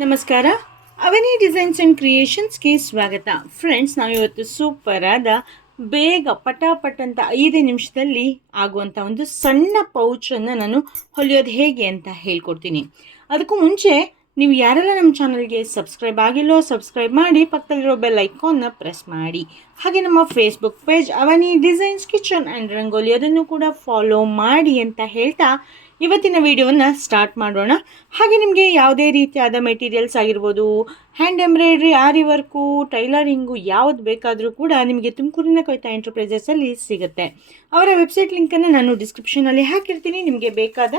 ನಮಸ್ಕಾರ. ಅವನಿ designs and ಕ್ರಿಯೇಷನ್ಸ್ಗೆ ಸ್ವಾಗತ. Friends, ನಾವಿವತ್ತು ಸೂಪರ್ ಆದ ಬೇಗ ಪಟಾಪಟ್ ಅಂತ ಐದು ನಿಮಿಷದಲ್ಲಿ ಆಗುವಂಥ ಒಂದು ಸಣ್ಣ ಪೌಚನ್ನು ನಾನು ಹೊಲಿಯೋದು ಹೇಗೆ ಅಂತ ಹೇಳ್ಕೊಡ್ತೀನಿ. ಅದಕ್ಕೂ ಮುಂಚೆ ನೀವು ಯಾರೆಲ್ಲ ನಮ್ಮ ಚಾನಲ್ಗೆ ಸಬ್ಸ್ಕ್ರೈಬ್ ಆಗಿಲ್ಲೋ ಸಬ್ಸ್ಕ್ರೈಬ್ ಮಾಡಿ, ಪಕ್ಕದಲ್ಲಿರೋ ಬೆಲ್ ಐಕಾನ್ನ ಪ್ರೆಸ್ ಮಾಡಿ. ಹಾಗೆ ನಮ್ಮ Facebook page Avani designs kitchen and rangoli ಅದನ್ನು ಕೂಡ ಫಾಲೋ ಮಾಡಿ ಅಂತ ಹೇಳ್ತಾ ಇವತ್ತಿನ ವಿಡಿಯೋವನ್ನು ಸ್ಟಾರ್ಟ್ ಮಾಡೋಣ. ಹಾಗೆ ನಿಮಗೆ ಯಾವುದೇ ರೀತಿಯಾದ ಮೆಟೀರಿಯಲ್ಸ್ ಆಗಿರ್ಬೋದು hand embroidery aari work tailoring ಯಾವ್ದು ಬೇಕಾದರೂ ಕೂಡ ನಿಮಗೆ ತುಮಕೂರಿನ ಕವಿತಾ ಎಂಟರ್ಪ್ರೈಸಸಲ್ಲಿ ಸಿಗುತ್ತೆ. ಅವರ ವೆಬ್ಸೈಟ್ ಲಿಂಕನ್ನು ನಾನು ಡಿಸ್ಕ್ರಿಪ್ಷನಲ್ಲಿ ಹಾಕಿರ್ತೀನಿ. ನಿಮಗೆ ಬೇಕಾದ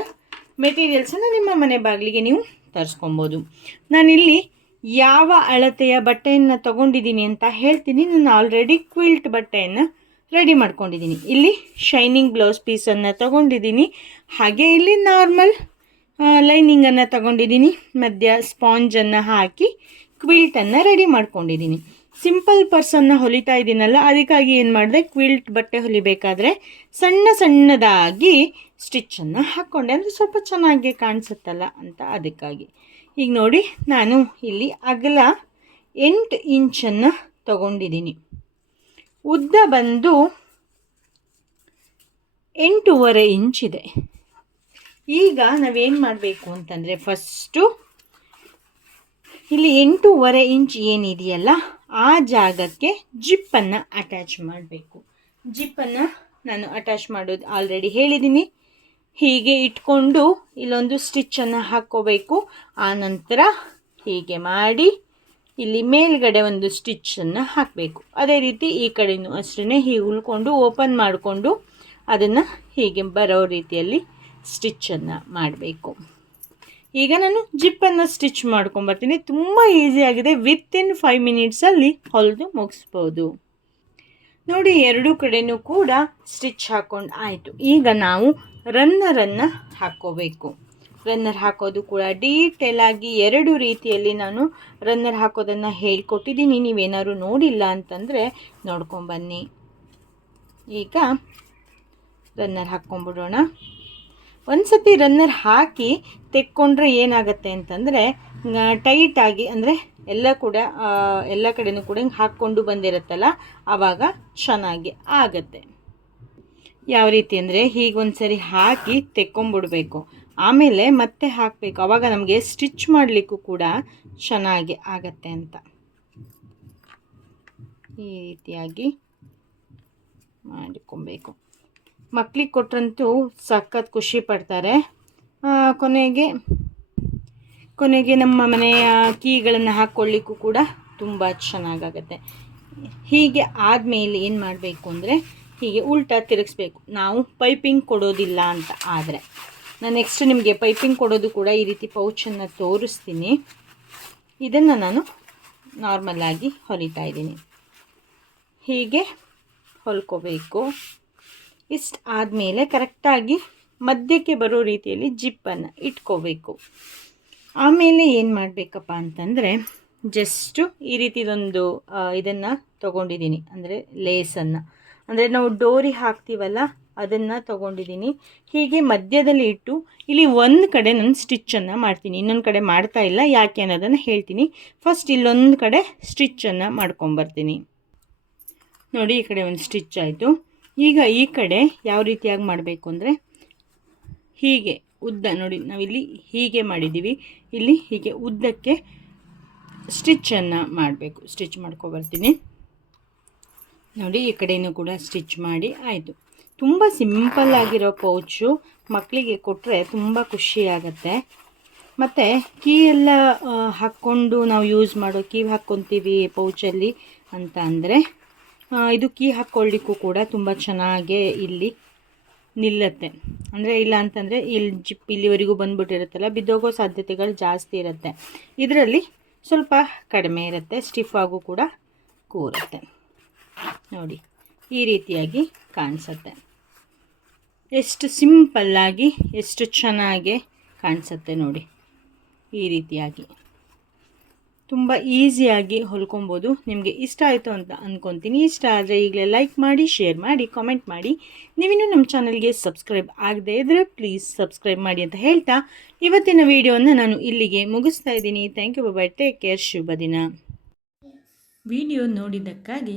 ಮೆಟೀರಿಯಲ್ಸನ್ನು ನಿಮ್ಮ ಮನೆ ಬಾಗಿಲಿಗೆ ನೀವು ತರಿಸ್ಕೊಬೋದು. ನಾನಿಲ್ಲಿ ಯಾವ ಅಳತೆಯ ಬಟ್ಟೆಯನ್ನು ತಗೊಂಡಿದ್ದೀನಿ ಅಂತ ಹೇಳ್ತೀನಿ. ನಾನು ಆಲ್ರೆಡಿ ಕ್ವಿಲ್ಟ್ ಬಟ್ಟೆಯನ್ನು ರೆಡಿ ಮಾಡ್ಕೊಂಡಿದ್ದೀನಿ. ಇಲ್ಲಿ ಶೈನಿಂಗ್ ಬ್ಲೌಸ್ ಪೀಸನ್ನು ತಗೊಂಡಿದ್ದೀನಿ. ಹಾಗೆ ಇಲ್ಲಿ ನಾರ್ಮಲ್ ಲೈನಿಂಗನ್ನು ತಗೊಂಡಿದ್ದೀನಿ. ಮಧ್ಯ ಸ್ಪಾಂಜನ್ನು ಹಾಕಿ ಕ್ವಿಲ್ಟನ್ನು ರೆಡಿ ಮಾಡ್ಕೊಂಡಿದ್ದೀನಿ. ಸಿಂಪಲ್ ಪರ್ಸನ್ನ ಹೊಲಿತಾ ಇದ್ದೀನಲ್ಲ, ಅದಕ್ಕಾಗಿ ಏನು ಮಾಡಿದೆ ಕ್ವಿಲ್ಟ್ ಬಟ್ಟೆ ಹೊಲಿಬೇಕಾದ್ರೆ ಸಣ್ಣ ಸಣ್ಣದಾಗಿ ಸ್ಟಿಚ್ಚನ್ನು ಹಾಕ್ಕೊಂಡೆ ಅಂದರೆ ಸ್ವಲ್ಪ ಚೆನ್ನಾಗಿ ಕಾಣಿಸುತ್ತಲ್ಲ ಅಂತ ಅದಕ್ಕಾಗಿ. ಈಗ ನೋಡಿ, ನಾನು ಇಲ್ಲಿ ಅಗಲ ಎಂಟು ಇಂಚನ್ನು ತಗೊಂಡಿದ್ದೀನಿ. ಉದ್ದ ಬಂದು ಎಂಟೂವರೆ ಇಂಚಿದೆ. ಈಗ ನಾವೇನು ಮಾಡಬೇಕು ಅಂತಂದರೆ ಫಸ್ಟು ಇಲ್ಲಿ ಎಂಟೂವರೆ ಇಂಚ್ ಏನಿದೆಯಲ್ಲ, ಆ ಜಾಗಕ್ಕೆ ಜಿಪ್ಪನ್ನು ಅಟ್ಯಾಚ್ ಮಾಡಬೇಕು. ಜಿಪ್ಪನ್ನು ನಾನು ಅಟ್ಯಾಚ್ ಮಾಡೋದು ಆಲ್ರೆಡಿ ಹೇಳಿದ್ದೀನಿ ಹೀಗೆ ಇಟ್ಕೊಂಡು ಇಲ್ಲೊಂದು ಸ್ಟಿಚ್ಚನ್ನು ಹಾಕ್ಕೋಬೇಕು. ಆ ನಂತರ ಹೀಗೆ ಮಾಡಿ ಇಲ್ಲಿ ಮೇಲ್ಗಡೆ ಒಂದು ಸ್ಟಿಚ್ಚನ್ನು ಹಾಕಬೇಕು. ಅದೇ ರೀತಿ ಈ ಕಡೆಯೂ ಅಷ್ಟೇ ಹೀಗೆ ಉಳ್ಕೊಂಡು ಓಪನ್ ಮಾಡಿಕೊಂಡು ಅದನ್ನು ಹೀಗೆ ಬರೋ ರೀತಿಯಲ್ಲಿ ಸ್ಟಿಚ್ಚನ್ನು ಮಾಡಬೇಕು. ಈಗ ನಾನು ಜಿಪ್ಪನ್ನು ಸ್ಟಿಚ್ ಮಾಡ್ಕೊಂಬರ್ತೀನಿ ತುಂಬ ಈಸಿಯಾಗಿದೆ ವಿತಿನ್ ಫೈವ್ ಮಿನಿಟ್ಸಲ್ಲಿ ಹೊಲಿದು ಮುಗಿಸ್ಬೋದು. ನೋಡಿ, ಎರಡೂ ಕಡೆಯೂ ಕೂಡ ಸ್ಟಿಚ್ ಹಾಕ್ಕೊಂಡು ಆಯಿತು. ಈಗ ನಾವು ರನ್ನರನ್ನು ಹಾಕ್ಕೋಬೇಕು ರನ್ನರ್ ಹಾಕೋದು ಕೂಡ ಡೀಟೇಲ್ ಆಗಿ ಎರಡು ರೀತಿಯಲ್ಲಿ ನಾನು ರನ್ನರ್ ಹಾಕೋದನ್ನು ಹೇಳ್ಕೊಟ್ಟಿದ್ದೀನಿ. ನೀವೇನಾದ್ರು ನೋಡಿಲ್ಲ ಅಂತಂದರೆ ನೋಡ್ಕೊಂಬನ್ನಿ ಈಗ ರನ್ನರ್ ಹಾಕ್ಕೊಂಬಿಡೋಣ ಒಂದು ಸತಿ ರನ್ನರ್ ಹಾಕಿ ತೆಕ್ಕೊಂಡ್ರೆ ಏನಾಗುತ್ತೆ ಅಂತಂದರೆ ಟೈಟಾಗಿ ಅಂದರೆ ಎಲ್ಲ ಕೂಡ ಎಲ್ಲ ಕಡೆನೂ ಕೂಡ ಹಿಂಗೆ ಹಾಕ್ಕೊಂಡು ಬಂದಿರುತ್ತಲ್ಲ, ಆವಾಗ ಚೆನ್ನಾಗಿ ಆಗತ್ತೆ. ಯಾವ ರೀತಿ ಅಂದರೆ ಹೀಗೆ ಒಂದು ಸರಿ ಹಾಕಿ ತೆಕ್ಕೊಂಬಿಡ್ಬೇಕು. ಆಮೇಲೆ ಮತ್ತೆ ಹಾಕಬೇಕು. ಆವಾಗ ನಮಗೆ ಸ್ಟಿಚ್ ಮಾಡಲಿಕ್ಕೂ ಕೂಡ ಚೆನ್ನಾಗಿ ಆಗತ್ತೆ ಅಂತ. ಈ ರೀತಿಯಾಗಿ ಮಾಡಿಕೊಬೇಕು. ಮಕ್ಳಿಗೆ ಕೊಟ್ರಂತೂ ಸಖತ್ ಖುಷಿ ಪಡ್ತಾರೆ. ಕೊನೆಗೆ ಕೊನೆಗೆ ನಮ್ಮ ಮನೆಯ ಕೀಗಳನ್ನು ಹಾಕ್ಕೊಳ್ಳಿಕ್ಕೂ ಕೂಡ ತುಂಬ ಚೆನ್ನಾಗಾಗತ್ತೆ. ಹೀಗೆ ಆದಮೇಲೆ ಏನು ಮಾಡಬೇಕು ಅಂದರೆ ಹೀಗೆ ಉಲ್ಟಾ ತಿರುಗಿಸ್ಬೇಕು. ನಾವು ಪೈಪಿಂಗ್ ಕೊಡೋದಿಲ್ಲ ಅಂತ ಆದರೆ. ನಾನು ನೆಕ್ಸ್ಟ್ ನಿಮಗೆ ಪೈಪಿಂಗ್ ಕೊಡೋದು ಕೂಡ ಈ ರೀತಿ ಪೌಚನ್ನು ತೋರಿಸ್ತೀನಿ. ಇದನ್ನು ನಾನು ನಾರ್ಮಲಾಗಿ ಹೊಲಿತಾ ಇದ್ದೀನಿ. ಹೀಗೆ ಹೊಲ್ಕೋಬೇಕು. ಇಷ್ಟು ಆದಮೇಲೆ ಕರೆಕ್ಟಾಗಿ ಮಧ್ಯಕ್ಕೆ ಬರೋ ರೀತಿಯಲ್ಲಿ ಜಿಪ್ಪನ್ನು ಇಟ್ಕೋಬೇಕು. ಆಮೇಲೆ ಏನು ಮಾಡಬೇಕಪ್ಪ ಅಂತಂದರೆ ಜಸ್ಟು ಈ ರೀತಿದೊಂದು ಇದನ್ನು ತೊಗೊಂಡಿದ್ದೀನಿ. ಅಂದರೆ ಲೇಸನ್ನು ಅಂದರೆ ನಾವು ಡೋರಿ ಹಾಕ್ತೀವಲ್ಲ ಅದನ್ನು ತೊಗೊಂಡಿದ್ದೀನಿ ಹೀಗೆ ಮಧ್ಯದಲ್ಲಿ ಇಟ್ಟು, ಇಲ್ಲಿ ಒಂದು ಕಡೆ ನಾನು ಸ್ಟಿಚ್ಚನ್ನು ಮಾಡ್ತೀನಿ. ಇನ್ನೊಂದು ಕಡೆ ಮಾಡ್ತಾ ಇಲ್ಲ, ಯಾಕೆ ಅನ್ನೋದನ್ನು ಹೇಳ್ತೀನಿ. ಫಸ್ಟ್ ಇಲ್ಲೊಂದು ಕಡೆ ಸ್ಟಿಚ್ಚನ್ನು ಮಾಡ್ಕೊಂಬರ್ತೀನಿ. ನೋಡಿ, ಈ ಕಡೆ ಒಂದು ಸ್ಟಿಚ್ ಆಯಿತು. ಈಗ ಈ ಕಡೆ ಯಾವ ರೀತಿಯಾಗಿ ಮಾಡಬೇಕು ಅಂದರೆ, ಹೀಗೆ ಉದ್ದ, ನೋಡಿ, ನಾವಿಲ್ಲಿ ಹೀಗೆ ಮಾಡಿದ್ದೀವಿ ಇಲ್ಲಿ ಹೀಗೆ ಉದ್ದಕ್ಕೆ ಸ್ಟಿಚ್ಚನ್ನು ಮಾಡಬೇಕು. ಸ್ಟಿಚ್ ಮಾಡ್ಕೊಬರ್ತೀನಿ. ನೋಡಿ, ಈ ಕಡೆಯೂ ಕೂಡ ಸ್ಟಿಚ್ ಮಾಡಿ ಆಯಿತು. ತುಂಬ ಸಿಂಪಲ್ ಆಗಿರೋ ಪೌಚು ಮಕ್ಕಳಿಗೆ ಕೊಟ್ಟರೆ ತುಂಬ ಖುಷಿಯಾಗತ್ತೆ ಮತ್ತು ಕೀ ಎಲ್ಲ ಹಾಕ್ಕೊಂಡು ನಾವು ಯೂಸ್ ಮಾಡೋ ಕೀ ಹಾಕ್ಕೊತೀವಿ ಪೌಚಲ್ಲಿ ಅಂತ ಅಂದರೆ ಇದು ಕೀ ಹಾಕ್ಕೊಳ್ಳಿಕ್ಕೂ ಕೂಡ ತುಂಬ ಚೆನ್ನಾಗೇ ಇಲ್ಲಿ ನಿಲ್ಲತ್ತೆ. ಅಂದರೆ ಇಲ್ಲ ಅಂತಂದರೆ ಇಲ್ಲಿ ಜಿಪ್ ಇಲ್ಲಿವರೆಗೂ ಬಂದುಬಿಟ್ಟಿರುತ್ತಲ್ಲ, ಬಿದ್ದೋಗೋ ಸಾಧ್ಯತೆಗಳು ಜಾಸ್ತಿ ಇರುತ್ತೆ. ಇದರಲ್ಲಿ ಸ್ವಲ್ಪ ಕಡಿಮೆ ಇರುತ್ತೆ ಸ್ಟಿಫ್ ಆಗೂ ಕೂಡ ಕೂರುತ್ತೆ. ನೋಡಿ. ಈ ರೀತಿಯಾಗಿ ಕಾಣಿಸುತ್ತೆ. ಎಷ್ಟು ಸಿಂಪಲ್ಲಾಗಿ ಎಷ್ಟು ಚೆನ್ನಾಗಿ ಕಾಣಿಸುತ್ತೆ ನೋಡಿ. ಈ ರೀತಿಯಾಗಿ. ತುಂಬ ಈಸಿಯಾಗಿ ಹೊಲ್ಕೊಬೋದು. ನಿಮಗೆ ಇಷ್ಟ ಆಯಿತು ಅಂತ ಅಂದ್ಕೊತೀನಿ ಇಷ್ಟ ಆದರೆ ಈಗಲೇ ಲೈಕ್ ಮಾಡಿ, ಶೇರ್ ಮಾಡಿ, ಕಾಮೆಂಟ್ ಮಾಡಿ. ನೀವಿನ್ನೂ ನಮ್ಮ ಚಾನಲ್ಗೆ ಸಬ್ಸ್ಕ್ರೈಬ್ ಆಗದೇ ಇದ್ದರೆ ಪ್ಲೀಸ್ ಸಬ್ಸ್ಕ್ರೈಬ್ ಮಾಡಿ ಅಂತ ಹೇಳ್ತಾ ಇವತ್ತಿನ ವಿಡಿಯೋನ ನಾನು ಇಲ್ಲಿಗೆ ಮುಗಿಸ್ತಾ ಇದ್ದೀನಿ. Thank you bye take care ಶುಭ ದಿನ. ವಿಡಿಯೋ ನೋಡಿದ್ದಕ್ಕಾಗಿ